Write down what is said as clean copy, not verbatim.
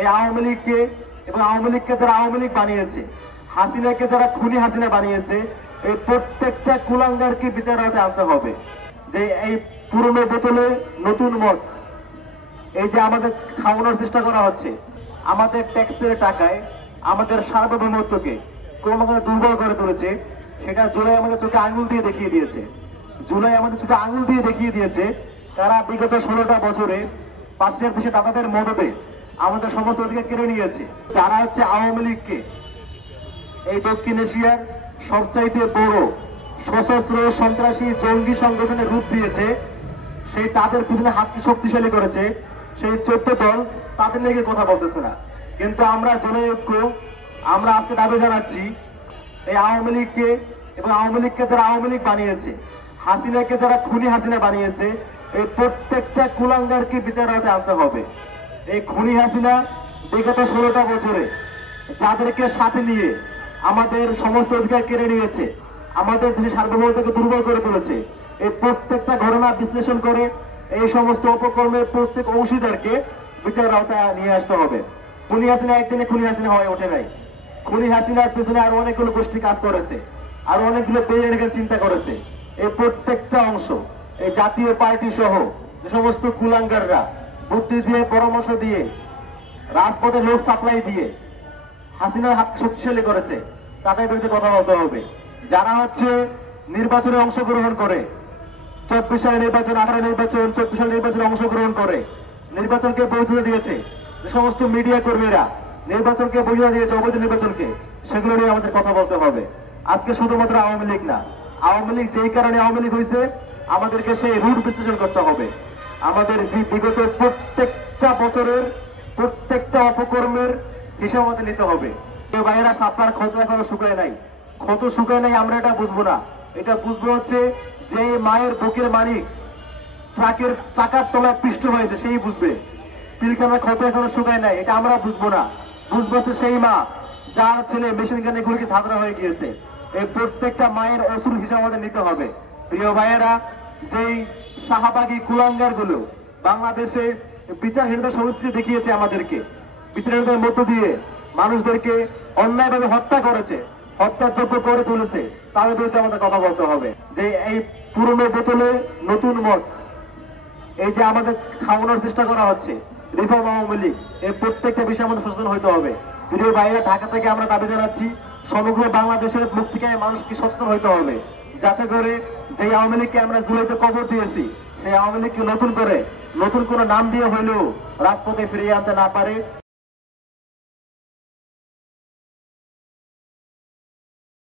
এই আওয়ামী লীগকে এবং আওয়ামী লীগকে যারা আওয়ামী লীগ বানিয়েছে, হাসিনাকে যারা খুনি হাসিনা বানিয়েছে, এই প্রত্যেকটা কুলাঙ্গারকে বিচার আওতায় আনতে হবে। যে এই পুরনো বোতলে নতুন মদ, এই যে আমাদের খাওয়ানোর চেষ্টা করা হচ্ছে, আমাদের ট্যাক্সের টাকায় আমাদের সার্বভৌমত্বকে ক্রমাগত দুর্বল করে তুলেছে। সেটা জুলাই আমাদের চোখে আঙুল দিয়ে দেখিয়ে দিয়েছে। জুলাই আমাদের চোখে আঙুল দিয়ে দেখিয়ে দিয়েছে তারা বিগত 16টা বছরে পাশের দেশে দাদাদের মদতে আমাদের সমস্ত অধিকার কেড়ে নিয়েছে। যারা হচ্ছে আওয়ামী লীগকে এই দক্ষিণ এশিয়ার সবচাইতে বড় সশস্ত্র সন্ত্রাসী জঙ্গি সংগঠনের রূপ দিয়েছে, সেই তাদের পিছনে হাতকে শক্তিশালী করেছে, সেই 14 দল তাদের লেগে কথা বলতেছে না। কিন্তু আমরা জনৈক্য, আমরা আজকে দাবি জানাচ্ছি এই আওয়ামী লীগকে এবং আওয়ামী লীগকে যারা আওয়ামী লীগ বানিয়েছে, হাসিনাকে যারা খুনি হাসিনা বানিয়েছে, এই প্রত্যেকটা কুলাঙ্গারকে বিচার আওতায় আনতে হবে। এই খুনি হাসিনা বিগত 16টা বছরে যাদেরকে সাথে নিয়ে আমাদের সমস্ত অধিকার কেড়ে নিয়েছে, আমাদের দেশের সার্বভৌমত্বকে দুর্বল করে তুলেছে, এই প্রত্যেকটা ঘটনা বিশ্লেষণ করে এই সমস্ত অপকর্মের প্রত্যেক অংশীদারকে বিচার আওতায় নিয়ে আসতে হবে। খুনি হাসিনা একদিনে খুনি হাসিনা হয়ে ওঠে নাই। খুনি হাসিনার পেছনে আরো অনেকগুলো গোষ্ঠী কাজ করেছে, আরো অনেকগুলো বেড়ে চিন্তা করেছে। এই প্রত্যেকটা অংশ, এই জাতীয় পার্টি সহ যে সমস্ত কুলাঙ্গাররা বুদ্ধি দিয়ে, পরামর্শ দিয়ে, রাজপথে লোক সাপ্লাই দিয়ে হাসিনার হাত শক্তিশালী করেছে, তাদের বিরুদ্ধে কথা বলতে হবে। যারা হচ্ছে নির্বাচনে অংশগ্রহণ করে, 24 সালে নির্বাচন, 18 নির্বাচন, 14 সালে নির্বাচনে অংশগ্রহণ করে নির্বাচনকে বৈধতা দিয়েছে, যে সমস্ত মিডিয়া কর্মীরা নির্বাচনকে বৈধতা দিয়েছে, অবৈধ নির্বাচনকে, সেগুলো নিয়ে আমাদের কথা বলতে হবে। আজকে শুধুমাত্র আওয়ামী লীগ না, আওয়ামী লীগ যেই কারণে আওয়ামী লীগ হয়েছে আমাদেরকে সেই রুট বিশ্লেষণ করতে হবে। আমাদের বিগত প্রত্যেকটা বছরের প্রত্যেকটা অপকর্মের হিসাব আমাদের নিতে হবে। ভাইয়েরা, আপনার ক্ষত এখনো শুকায় নাই, ক্ষত শুকায় নাই, আমরা এটা বুঝবো না। এটা বুঝবো হচ্ছে যে মায়ের বুকের মানিক ট্রাকের চাকার তলায় পিষ্ট হয়েছে, সেই বুঝবে। পিলখানার ক্ষত এখনো শুকায় নাই, এটা আমরা বুঝবো না। বুঝবো হচ্ছে সেই মা যার ছেলে মেশিন গানে গুলিকে ঝাঁঝরা হয়ে গিয়েছে। এই প্রত্যেকটা মায়ের অসুর হিসাব আমাদের নিতে হবে। প্রিয় ভাইয়েরা, যেই শাহবাগী কুলাঙ্গার গুলো বাংলাদেশে বিচারহীনতা সংস্কৃতি দেখিয়েছে আমাদেরকে, বিচারহীনতার মধ্য দিয়ে মানুষদেরকে অন্যায়ভাবে হত্যা করেছে, হত্যাযোগ্য করে তুলেছে, তাদের বিরুদ্ধে আমাদের কথা বলতে হবে। যে এই পুরনো বোতলে নতুন মদ, এই যে আমাদের খাওয়ানোর চেষ্টা করা হচ্ছে, রিফর্ম আওয়ামী লীগ, এই প্রত্যেকটা বিষয়ে আমাদের সচেতন হতে হবে। প্রিয় ভাইরা, ঢাকা থেকে আমরা দাবি জানাচ্ছি সমগ্র বাংলাদেশের মুক্তিকামী মানুষকে সচেতন হতে হবে, যাতে করে যে আওয়ামী লীগকে আমরা জুলাইতে কবর দিয়েছি, সেই আওয়ামী লীগকে নতুন করে নতুন কোনো নাম দিয়ে হইলেও রাজপথে ফিরিয়ে আনতে না পারে।